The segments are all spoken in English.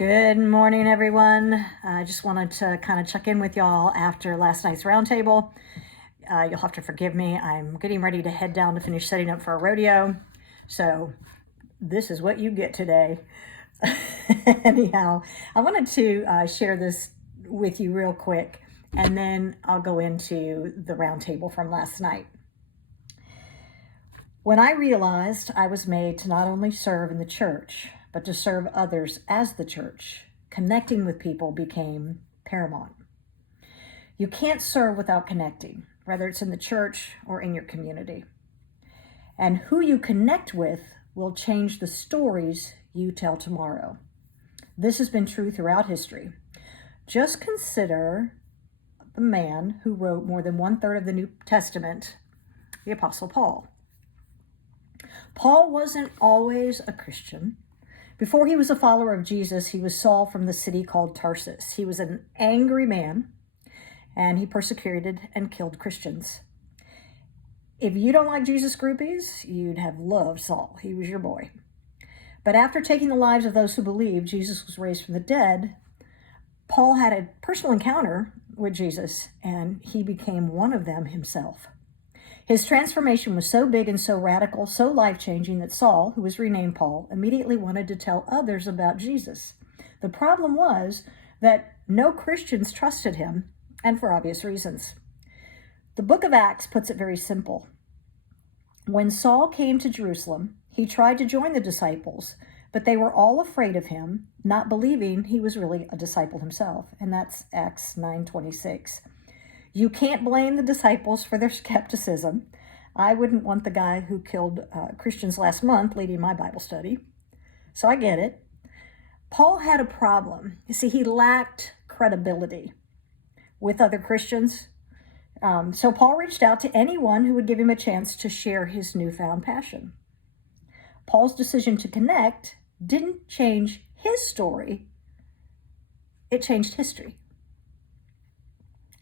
Good morning, everyone. I just wanted to kind of check in with y'all after last night's roundtable. You'll have to forgive me. I'm getting ready to head down to finish setting up for a rodeo. So this is what you get today. Anyhow, I wanted to share this with you real quick, and then I'll go into the roundtable from last night. When I realized I was made to not only serve in the church, but to serve others as the church, connecting with people became paramount. You can't serve without connecting, whether it's in the church or in your community. And who you connect with will change the stories you tell tomorrow. This has been true throughout history. Just consider the man who wrote more than 1/3 of the New Testament, the Apostle Paul. Paul wasn't always a Christian. Before he was a follower of Jesus, he was Saul from the city called Tarsus. He was an angry man, and he persecuted and killed Christians. If you don't like Jesus groupies, you'd have loved Saul. He was your boy. But after taking the lives of those who believed Jesus was raised from the dead, Paul had a personal encounter with Jesus, and he became one of them himself. His transformation was so big and so radical, so life-changing that Saul, who was renamed Paul, immediately wanted to tell others about Jesus. The problem was that no Christians trusted him, and for obvious reasons. The book of Acts puts it very simple. When Saul came to Jerusalem, he tried to join the disciples, but they were all afraid of him, not believing he was really a disciple himself. And that's Acts 9:26. You can't blame the disciples for their skepticism. I wouldn't want the guy who killed Christians last month leading my Bible study. So I get it. Paul had a problem. You see, he lacked credibility with other Christians. So Paul reached out to anyone who would give him a chance to share his newfound passion. Paul's decision to connect didn't change his story. It changed history.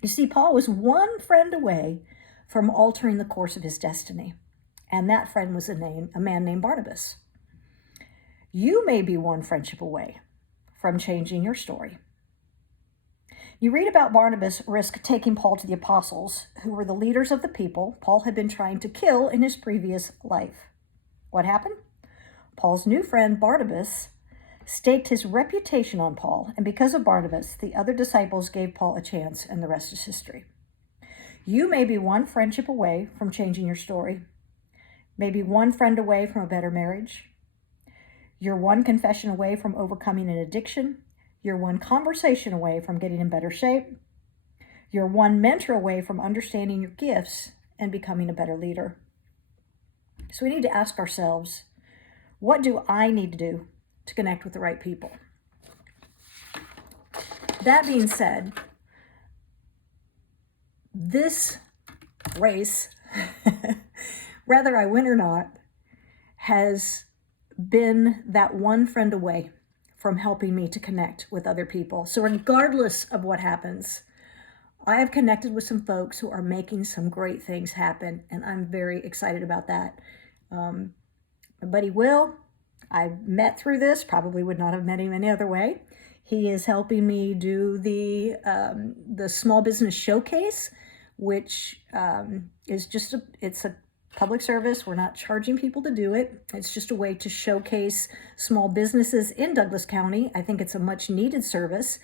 You see, Paul was one friend away from altering the course of his destiny, and that friend was a man named Barnabas. You may be one friendship away from changing your story. You read about Barnabas risk taking Paul to the apostles, who were the leaders of the people Paul had been trying to kill in his previous life. What happened? Paul's new friend, Barnabas, staked his reputation on Paul, and because of Barnabas, the other disciples gave Paul a chance, and the rest is history. You may be one friendship away from changing your story, maybe one friend away from a better marriage. You're one confession away from overcoming an addiction. You're one conversation away from getting in better shape. You're one mentor away from understanding your gifts and becoming a better leader. So we need to ask ourselves, what do I need to do to connect with the right people? That being said, this race, whether I win or not, has been that one friend away from helping me to connect with other people. So regardless of what happens, I have connected with some folks who are making some great things happen, and I'm very excited about that. My buddy Will, I met through this, probably would not have met him any other way. He is helping me do the small business showcase, which is just it's a public service. We're not charging people to do it. It's just a way to showcase small businesses in Douglas County. I think it's a much needed service.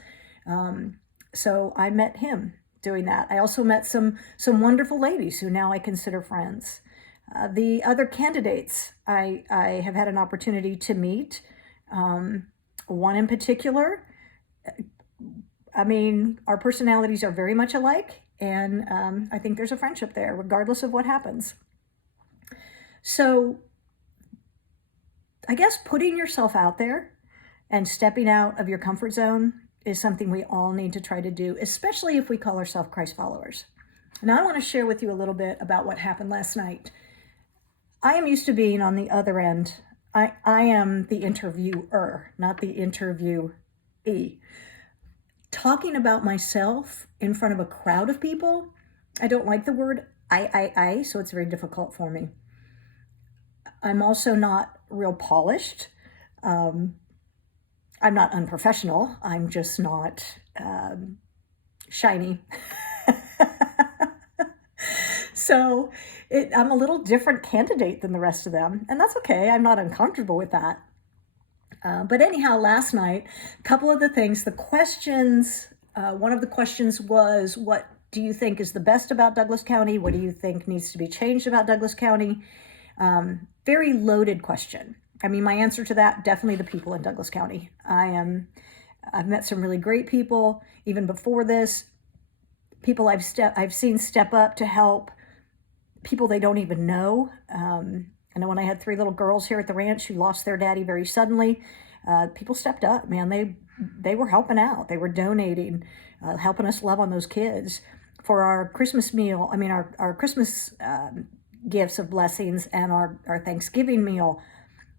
So I met him doing that. I also met some wonderful ladies who now I consider friends. The other candidates I have had an opportunity to meet, one in particular, I mean, our personalities are very much alike, and I think there's a friendship there, regardless of what happens. So I guess putting yourself out there and stepping out of your comfort zone is something we all need to try to do, especially if we call ourselves Christ followers. Now, I want to share with you a little bit about what happened last night. I am used to being on the other end. I am the interviewer, not the interviewee. Talking about myself in front of a crowd of people, I don't like the word I, so it's very difficult for me. I'm also not real polished. I'm not unprofessional. I'm just not shiny. So I'm a little different candidate than the rest of them, and that's okay. I'm not uncomfortable with that. But anyhow, last night, a couple of the things, the questions, one of the questions was, what do you think is the best about Douglas County? What do you think needs to be changed about Douglas County? Very loaded question. I mean, my answer to that, definitely the people in Douglas County. I've met some really great people, even before this, people I've seen step up to help people they don't even know. I know when I had 3 little girls here at the ranch who lost their daddy very suddenly, people stepped up, man. They were helping out. They were donating, helping us love on those kids. For our Christmas meal, I mean, our Christmas gifts of blessings and our Thanksgiving meal,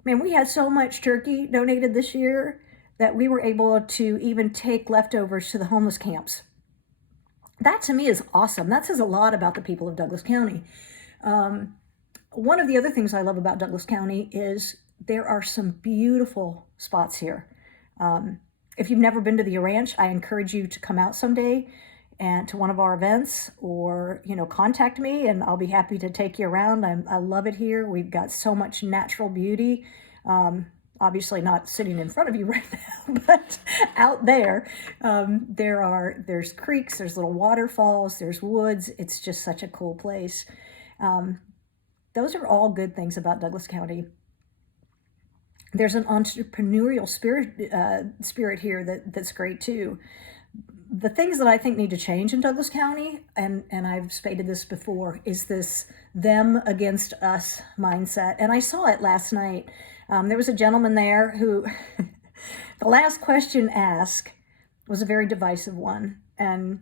man, we had so much turkey donated this year that we were able to even take leftovers to the homeless camps. That to me is awesome. That says a lot about the people of Douglas County. One of the other things I love about Douglas County is there are some beautiful spots here. If you've never been to the ranch, I encourage you to come out someday and to one of our events, or contact me and I'll be happy to take you around. I love it here. We've got so much natural beauty. Obviously not sitting in front of you right now, but out there, there's creeks, there's little waterfalls, there's woods. It's just such a cool place. Those are all good things about Douglas County. There's an entrepreneurial spirit here that's great too. The things that I think need to change in Douglas County, and I've stated this before, is this them against us mindset. And I saw it last night. There was a gentleman there who, the last question asked was a very divisive one. And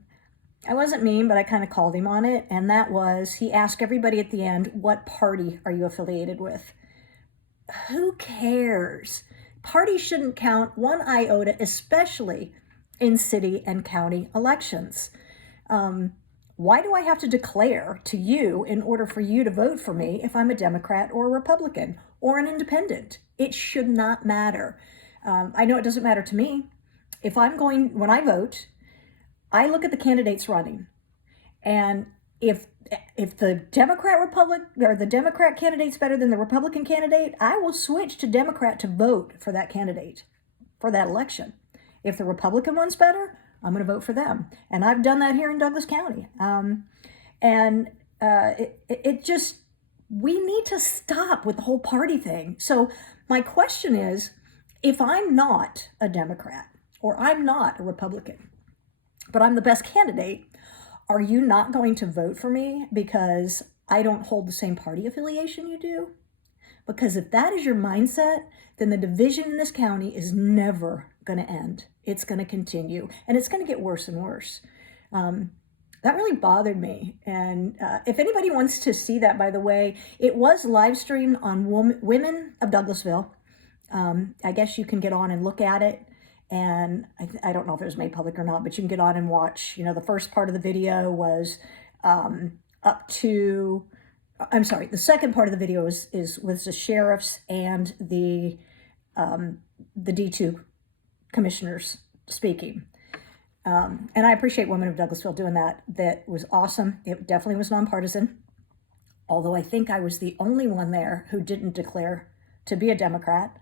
I wasn't mean, but I kind of called him on it. And that was, he asked everybody at the end, what party are you affiliated with? Who cares? Parties shouldn't count one iota, especially in city and county elections. Why do I have to declare to you in order for you to vote for me if I'm a Democrat or a Republican or an independent? It should not matter. I know it doesn't matter to me. When I vote, I look at the candidates running, and if the Democrat candidate's better than the Republican candidate, I will switch to Democrat to vote for that candidate for that election. If the Republican one's better, I'm going to vote for them. And I've done that here in Douglas County. We need to stop with the whole party thing. So my question is, if I'm not a Democrat or I'm not a Republican, but I'm the best candidate, are you not going to vote for me because I don't hold the same party affiliation you do? Because if that is your mindset, then the division in this county is never going to end. It's going to continue, and it's going to get worse and worse. That really bothered me. And if anybody wants to see that, by the way, it was live streamed on Women of Douglasville. I guess you can get on and look at it. And I don't know if it was made public or not, but you can get on and watch. The first part of the video was the second part of the video was the sheriffs and the D2 commissioners speaking. And I appreciate Women of Douglasville doing that. That was awesome. It definitely was nonpartisan. Although I think I was the only one there who didn't declare to be a Democrat.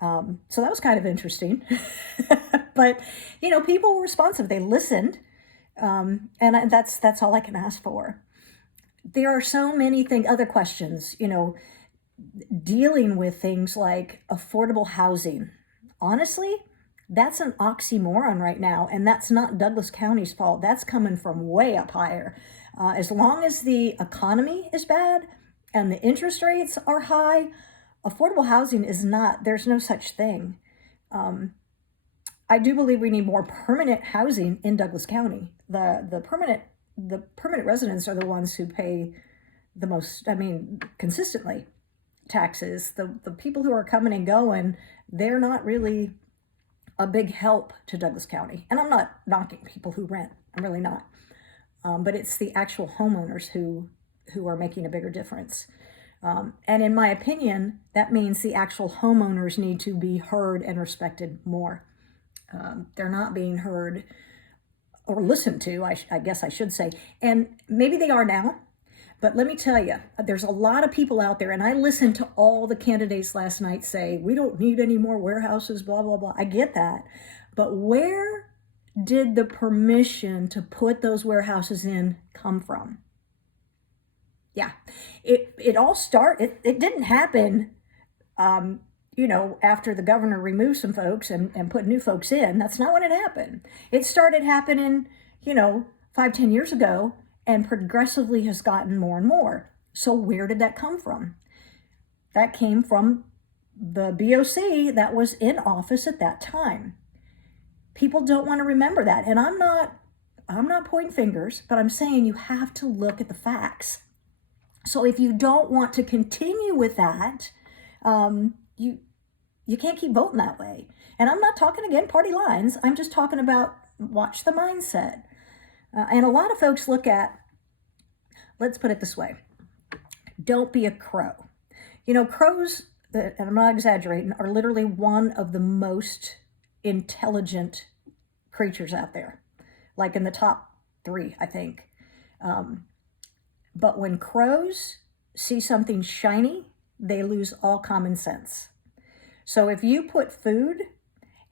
So that was kind of interesting. But, people were responsive. They listened. And that's all I can ask for. There are so many other questions, dealing with things like affordable housing. Honestly, that's an oxymoron right now, and that's not Douglas County's fault. That's coming from way up higher. As long as the economy is bad and the interest rates are high, affordable housing is not, there's no such thing. I do believe we need more permanent housing in Douglas County. The permanent residents are the ones who pay the most, consistently, taxes. The people who are coming and going, they're not really a big help to Douglas County. And I'm not knocking people who rent. I'm really not. But it's the actual homeowners who are making a bigger difference. And in my opinion, that means the actual homeowners need to be heard and respected more. They're not being heard or listened to, I guess I should say. And maybe they are now, but let me tell you, there's a lot of people out there, and I listened to all the candidates last night say, we don't need any more warehouses, blah, blah, blah. I get that. But where did the permission to put those warehouses in come from? Yeah, it all started, it didn't happen, after the governor removed some folks and put new folks in. That's not when it happened. It started happening, 5-10 years ago, and progressively has gotten more and more. So where did that come from? That came from the BOC that was in office at that time. People don't want to remember that. And I'm not pointing fingers, but I'm saying you have to look at the facts. So if you don't want to continue with that, you can't keep voting that way. And I'm not talking, again, party lines. I'm just talking about watch the mindset. And a lot of folks look at, let's put it this way, don't be a crow. Crows, and I'm not exaggerating, are literally one of the most intelligent creatures out there, like in the top 3, I think. But when crows see something shiny, they lose all common sense. So if you put food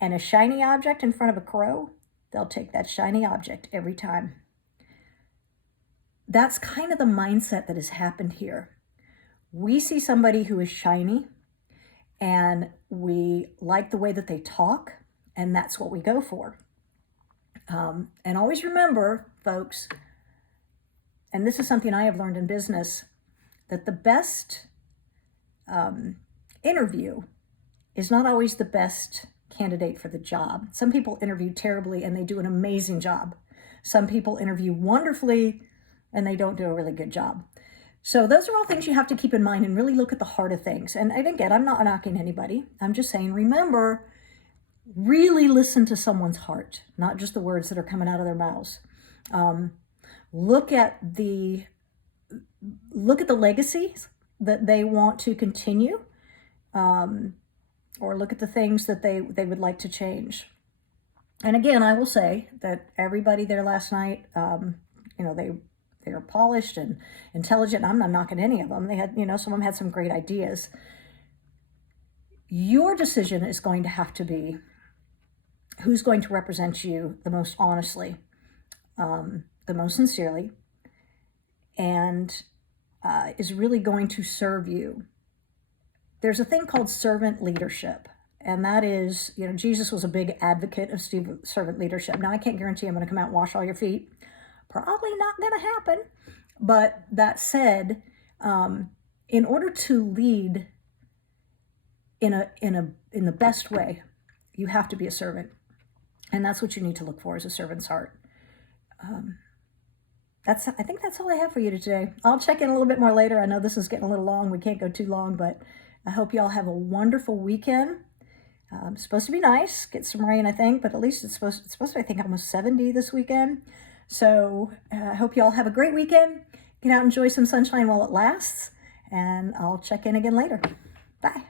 and a shiny object in front of a crow, they'll take that shiny object every time. That's kind of the mindset that has happened here. We see somebody who is shiny and we like the way that they talk, and that's what we go for. And always remember, folks, and this is something I have learned in business, that the best interview is not always the best candidate for the job. Some people interview terribly and they do an amazing job. Some people interview wonderfully and they don't do a really good job. So those are all things you have to keep in mind and really look at the heart of things. And again, I'm not knocking anybody. I'm just saying, remember, really listen to someone's heart, not just the words that are coming out of their mouths. Look at the legacies that they want to continue, or look at the things that they would like to change. And again, I will say that everybody there last night, they were polished and intelligent. I'm not knocking any of them. They had, some of them had some great ideas. Your decision is going to have to be who's going to represent you the most honestly, the most sincerely, and is really going to serve you. There's a thing called servant leadership, and that is, Jesus was a big advocate of servant leadership. Now, I can't guarantee I'm going to come out and wash all your feet. Probably not going to happen. But that said, in order to lead in the best way, you have to be a servant, and that's what you need to look for, is a servant's heart. I think that's all I have for you today. I'll check in a little bit more later. I know this is getting a little long. We can't go too long, but I hope you all have a wonderful weekend. It's supposed to be nice, get some rain, I think, but at least it's supposed to be, I think, almost 70 this weekend. So I hope you all have a great weekend. Get out and enjoy some sunshine while it lasts, and I'll check in again later. Bye.